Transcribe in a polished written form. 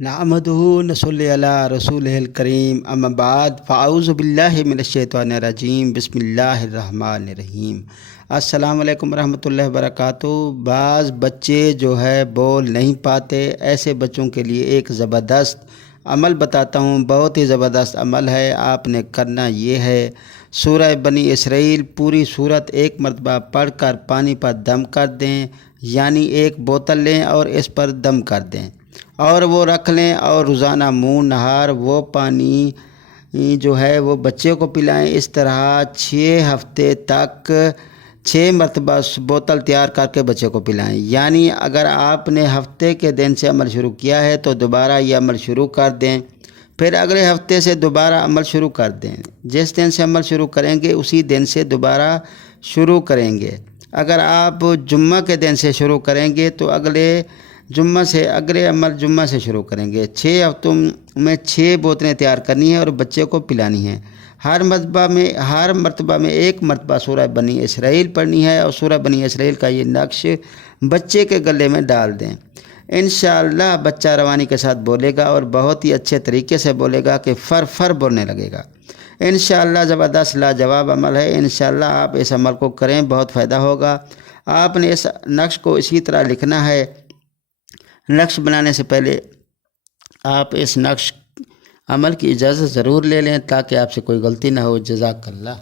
نحمدہ نصلی علی رسولہ الکریم اما بعد فاعوذ باللہ من الشیطان الرجیم بسم اللہ الرحمن الرحیم۔ السلام علیکم ورحمۃ اللہ وبرکاتہ۔ بعض بچے جو ہے بول نہیں پاتے، ایسے بچوں کے لیے ایک زبردست عمل بتاتا ہوں، بہت ہی زبردست عمل ہے۔ آپ نے کرنا یہ ہے، سورہ بنی اسرائیل پوری صورت ایک مرتبہ پڑھ کر پانی پر دم کر دیں، یعنی ایک بوتل لیں اور اس پر دم کر دیں اور وہ رکھ لیں، اور روزانہ منہ نہار وہ پانی جو ہے وہ بچے کو پلائیں۔ اس طرح 6 ہفتے تک 6 مرتبہ بوتل تیار کر کے بچے کو پلائیں۔ یعنی اگر آپ نے ہفتے کے دن سے عمل شروع کیا ہے تو دوبارہ یہ عمل شروع کر دیں، پھر اگلے ہفتے سے دوبارہ عمل شروع کر دیں۔ جس دن سے عمل شروع کریں گے اسی دن سے دوبارہ شروع کریں گے۔ اگر آپ جمعہ کے دن سے شروع کریں گے تو اگلے عمل جمعہ سے شروع کریں گے۔ 6 ہفتوں میں 6 بوتلیں تیار کرنی ہیں اور بچے کو پلانی ہیں۔ ہر مرتبہ میں 1 مرتبہ سورہ بنی اسرائیل پڑھنی ہے، اور سورہ بنی اسرائیل کا یہ نقش بچے کے گلے میں ڈال دیں۔ انشاءاللہ بچہ روانی کے ساتھ بولے گا، اور بہت ہی اچھے طریقے سے بولے گا کہ فر فر بولنے لگے گا۔ انشاءاللہ زبردست لاجواب عمل ہے۔ انشاءاللہ آپ اس عمل کو کریں، بہت فائدہ ہوگا۔ آپ نے اس نقش کو اسی طرح لکھنا ہے۔ نقش بنانے سے پہلے آپ اس نقش عمل کی اجازت ضرور لے لیں تاکہ آپ سے کوئی غلطی نہ ہو۔ جزاک اللہ۔